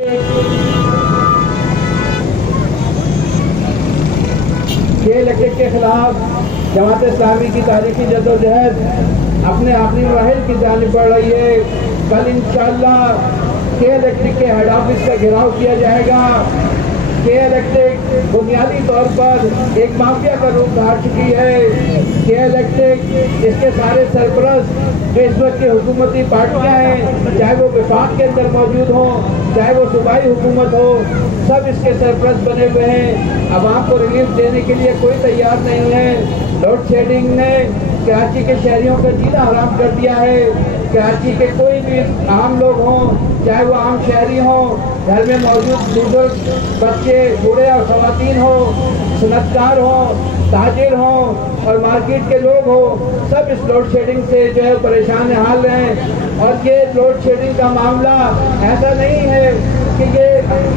Electric کے خلاف جماعت اسلامی کی تاریخی جدوجہد اپنے آخری مراحل کی جانب بڑھ رہی ہے۔ کل انشاءاللہ الیکٹرک کے ہیڈ آفس کا گھیراؤ کیا جائے گا۔ الیکٹرک بنیادی طور پر ایک مافیا کا روپ دھار چکی ہے۔ الیکٹرک اس کے سارے سرپرست جو اس وقت کی حکومتی پارٹیاں ہیں، چاہے وہ وفاق کے اندر موجود ہوں، چاہے وہ صوبائی حکومت ہو، سب اس کے سرپرست بنے ہوئے ہیں۔ عوام کو ریلیف دینے کے لیے کوئی تیار نہیں ہے۔ لوڈ شیڈنگ نے کراچی کے شہریوں کا جینا حرام کر دیا ہے۔ کراچی کے کوئی بھی عام لوگ ہوں، چاہے وہ عام شہری ہوں، گھر میں موجود بزرگ، بچے، بوڑھے اور خواتین ہوں، صنعت کار ہوں، تاجر ہوں اور مارکیٹ کے لوگ ہوں، سب اس لوڈ شیڈنگ سے جو ہے پریشان حال ہیں۔ اور یہ لوڈ شیڈنگ کا معاملہ ایسا نہیں ہے کہ یہ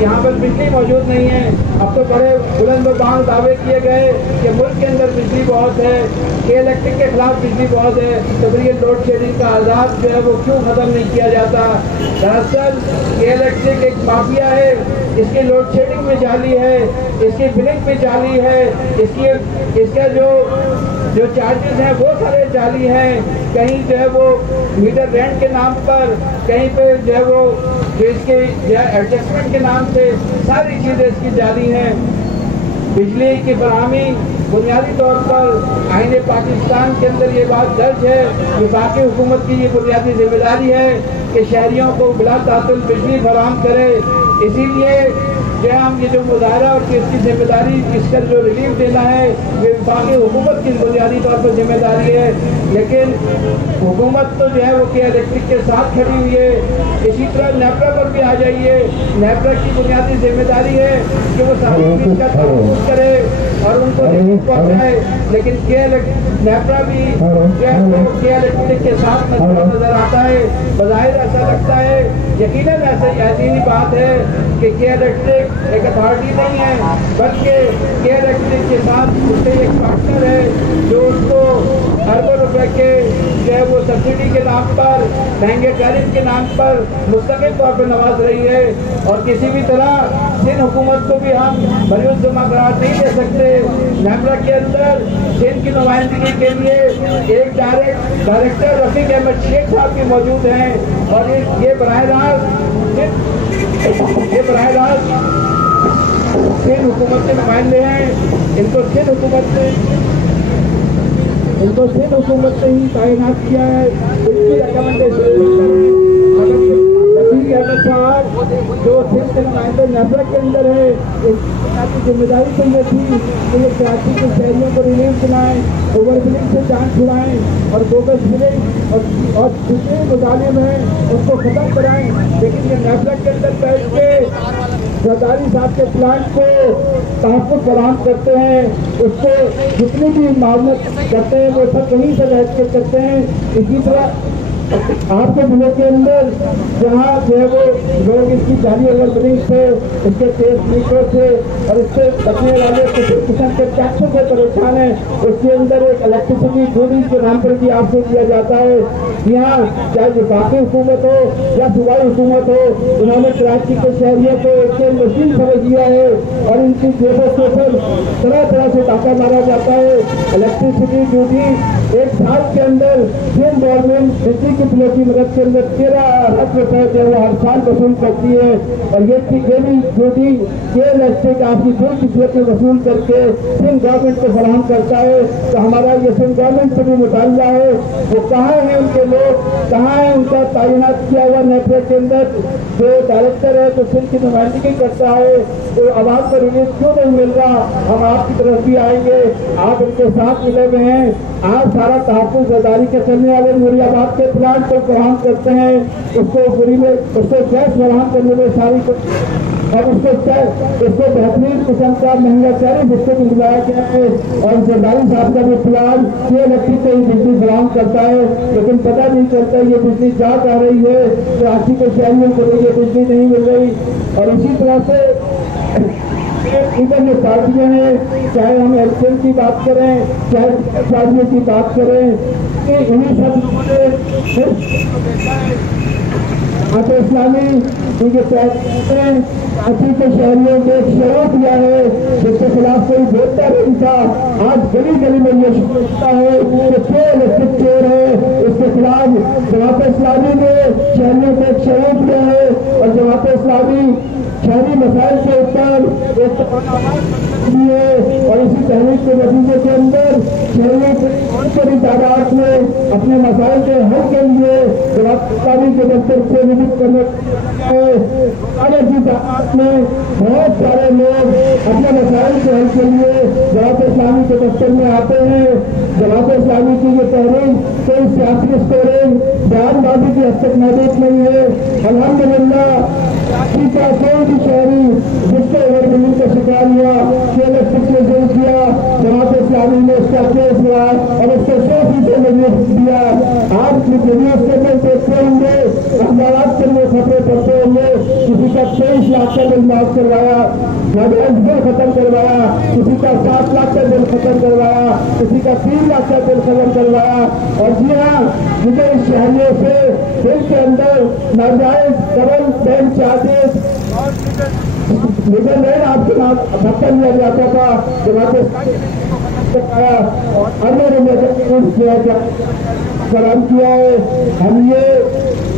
یہاں پر بجلی موجود نہیں ہے۔ اب تو بڑے بلند و بانگ دعوے کیے گئے کہ ملک کے اندر بجلی بہت ہے، الیکٹرک کے خلاف بجلی بہت ہے، تو پھر یہ لوڈ شیڈنگ کا عذاب جو ہے وہ کیوں ختم نہیں کیا جاتا؟ دراصل الیکٹرک ایک مافیا ہے، اس کی لوڈ شیڈنگ میں جعلی ہے، اس کی بلنگ میں جعلی ہے، اس کا جو چارجز ہیں وہ سارے جعلی ہیں۔ کہیں جو ہے وہ میٹر رینٹ کے نام پر، کہیں پہ جو ہے وہ اس کے ایڈجسٹمنٹ کے نام سے ساری چیزیں اس کی جعلی ہیں۔ بجلی کی فراہمی بنیادی طور پر آئین پاکستان کے اندر یہ بات درج ہے، وفاقی حکومت کی یہ بنیادی ذمہ داری ہے کہ شہریوں کو بلا تعطل بجلی فراہم کرے۔ اسی لیے ہم یہ جو مظاہرہ اور اس کی ذمہ داری، اس کا جو ریلیف دینا ہے، یہ وفاقی حکومت کی بنیادی طور پر ذمہ داری ہے۔ لیکن حکومت تو جو ہے وہ الیکٹرک کے ساتھ کھڑی ہوئی ہے۔ اسی طرح نیپرا پر بھی آ جائیے، نیپرا کی بنیادی ذمہ داری ہے کہ وہ ساری چیز کا تحفظ کرے اور ان کو ریلیف پہنچائے، لیکن نیپرا بھی الیکٹرک کے ساتھ نظر آتا ہے۔ بظاہر ایسا لگتا ہے، یقیناً ایسی ہی بات ہے کہ الیکٹرک ایک اتھارٹی نہیں ہے، بلکہ الیکٹرک کے ساتھ اس سے ایک پارٹنر ہے جو اس کو اربوں روپے کے جو ہے وہ سبسڈی کے نام پر، مہنگے ٹیرف کے نام پر مستقل طور پر نواز رہی ہے۔ اور کسی بھی طرح سندھ حکومت کو بھی ہم مریض جمع قرار نہیں دے سکتے۔ نیپرا کے اندر سندھ کی نمائندگی کے لیے ایک ڈائریکٹر رفیق احمد شیخ صاحب بھی موجود ہیں، اور یہ براہ راست سندھ حکومت کے نمائندے ہیں۔ ان کو سندھ حکومت سے ہی تعینات کیا ہے۔ ان کی ریکمنڈیشن رفیق احمد صاحب جو سندھ کے نمائندے نیپرا کے اندر ہے، اس کی ذمہ داری تو یہ تھی کہ یہ کراچی کے شہریوں کو ریلیف دلائیں، اوور بلنگ سے جان چھڑائیں اور بوگس بلنگ اور جتنے مظالم ہیں ان کو ختم کرائیں۔ لیکن یہ نیپرا کے اندر بیٹھ کے زرداری صاحب کے پلانٹ کو تحفظ فراہم کرتے ہیں، اس کو جتنی بھی معاونت کرتے ہیں وہ سب کہیں سے بیٹھ کے کرتے ہیں۔ اسی طرح آپ کے ضلع کے اندر جہاں جو ہے وہ لوگ اس کی جعلی اوور بلنگ سے، اس کے تیز میٹر سے اور اس سے بچنے والے قسم کے ٹیکسوں سے پریشان ہیں، اس کے اندر ایک الیکٹریسٹی ڈیوٹی کے نام پر بھی آپ سے دیا جاتا ہے۔ یہاں چاہے وفاقی حکومت ہو یا صوبائی حکومت ہو، انہوں نے کراچی کے شہریوں کو ایک مشین سمجھ دیا ہے اور ان کی جیبوں سے طرح طرح سے ڈاکہ مارا جاتا ہے۔ الیکٹریسٹی ڈیوٹی ایک سال کے اندر سندھ گورنمنٹ بجلی کی بلوں کی مدد کے اندر 13 ارب روپے جو وہ ہر سال وصول کرتی ہے، اور یہ بھی ڈیوٹی الیکٹرک آپ کی کوئی قسمت میں وصول کر کے سندھ گورنمنٹ کو فراہم کرتا ہے۔ تو ہمارا یہ سندھ گورنمنٹ سے بھی مطالبہ ہے، وہ کہاں ہیں ان کے لوگ، کہاں ہیں ان کا تعینات کیا ہوا نیپرا کے اندر جو ڈائریکٹر ہے جو سندھ کی نمائندگی کرتا ہے، تو عوام کو ریلیف کیوں نہیں مل رہا؟ ہم آپ کی طرف بھی آئیں گے، آپ ان کے ساتھ ملے ہوئے ہیں۔ آپ سارا تحفظ زرداری کے چلنے والے نوری آباد کے پلانٹ کو فراہم کرتے ہیں، اس کو فری میں اس کو گیس فراہم کرنے میں ساری اور اس کو بہترین قسم کا مہنگا ٹیرف اس کو بھی دلایا گیا ہے۔ اور زرداری صاحب کا بھی پلان یہ الیکٹرک سے ہی بجلی فراہم کرتا ہے، لیکن پتہ نہیں چلتا یہ بجلی جا رہی ہے، کراچی کے شہریوں کو یہ بجلی نہیں مل رہی۔ اور اسی طرح سے ادھر یہ پارٹیاں ہیں، چاہے ہم ایل پی کی بات کریں، چاہے پارٹیوں کی بات کریں، کہ انہیں سب جماعت اسلامی ان کے کراچی کے شہریوں نے ایک شروع کیا ہے جس کے خلاف کوئی بولتا نہیں تھا. آج گلی گلی میں یہ سوچتا ہے کہ چور الیکٹرک چور ہے. اس کے خلاف جماعت اسلامی نے شہریوں کو ایک شروع کیا ہے اور جماعت اسلامی شہری مسائل کے اوپر ایک اور اسی تحریک کے نتیجے کے اندر شہریوں کی بڑی تعداد میں اپنے مسائل کے حل کے لیے جماعت اسلامی کے دفتر سے وزٹ کرنے میں بہت سارے لوگ اپنے مسائل کے حل کے لیے جماعت اسلامی کے دفتر میں آتے ہیں. جماعت اسلامی کی یہ تحریک کوئی سیاسی اسٹوریج بیان بازی کی حد تک محدود نہیں ہے. الحمدللہ کراچی کا کوئی بھی شہری جس کو اوور بلنگ کا شکار ہوا کیا جماعت اسلامی نے اس کا کیس ہوا اور اس کو 100% مجلس دیا. آج مجلس کے اندر دیکھتے ہوں گے اخبارات کے لیے خطرے پڑتے ہوں گے. کسی کا 23 لاکھ کا بل معاف کروایا, ناجائز بل ختم کروایا, کسی کا 7 لاکھ کا بل ختم کروایا, کسی کا 3 لاکھ کا بل ختم کروایا. اور جی ہاں, مجھے اس شہریوں سے بل کے اندر ناجائز ڈبل بینک چارجز لیکن نہیں آپ کے نام دھکا لیا جاتا تھا. سلام کیا ہے. ہم یہ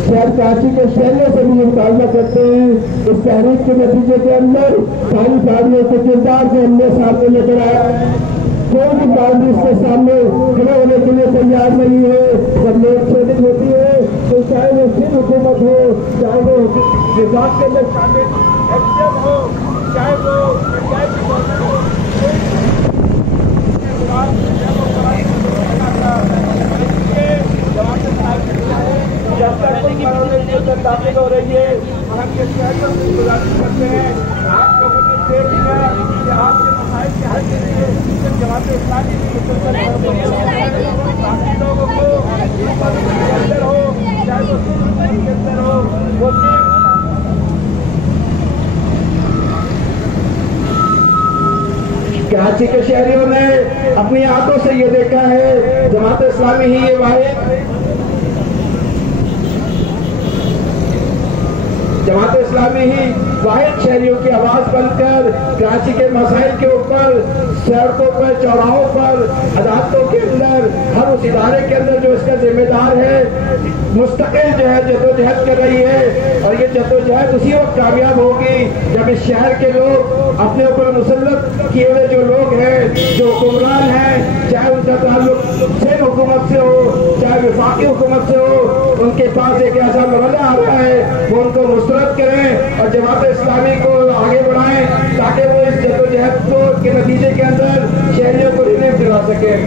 شہر کراچی کے شہریوں سے بھی مطالبہ کرتے ہیں اس تحریک کے نتیجے کے اندر ساری گاڑیوں کے کردار کو ہم نے سامنے لے کر آیا. کوئی بھی گاڑی اس کے سامنے کھڑے ہونے کے لیے تیار نہیں ہے. جب لوگ شدید ہوتی ہے تو چاہے وہ صرف حکومت ہو, چاہے وہ نظام کے اندر شامل ایکشن ہو, چاہے وہ داخل ہو رہی ہے. ہم یہ شہریوں کی گزارش کرتے ہیں آپ لوگوں نے دیکھ لیا کہ آپ کے مسائل کے حل کے لیے جماعت اسلامی باقی لوگوں کو کے اندر ہو چاہے وہ کے اندر ہو وہ کراچی کے شہریوں نے اپنی آنکھوں سے یہ دیکھا ہے جماعت اسلامی ہی یہ واحد جماعت اسلامی ہی واحد شہریوں کی آواز بن کر کراچی کے مسائل کے اوپر سڑکوں پر, چوراہوں پر, عدالتوں کے اندر, ہر اس ادارے کے اندر جو اس کا ذمہ دار ہے مستقل جو ہے جدوجہد کر رہی ہے. اور یہ جدوجہد اسی وقت کامیاب ہوگی جب اس شہر کے لوگ اپنے اوپر مسلط کیے ہوئے جو لوگ ہیں, جو حکمران ہیں, چاہے ان کا تعلق صرف حکومت سے ہو چاہے وفاقی حکومت سے ہو, ان کے پاس ایک ایسا مرحلہ آ رہا ہے وہ ان کو مسترد کریں اور جماعت اسلامی کو آگے بڑھائیں تاکہ وہ اس جدوجہد کے نتیجے کے اندر شہریوں کو ریلیف دلا سکیں.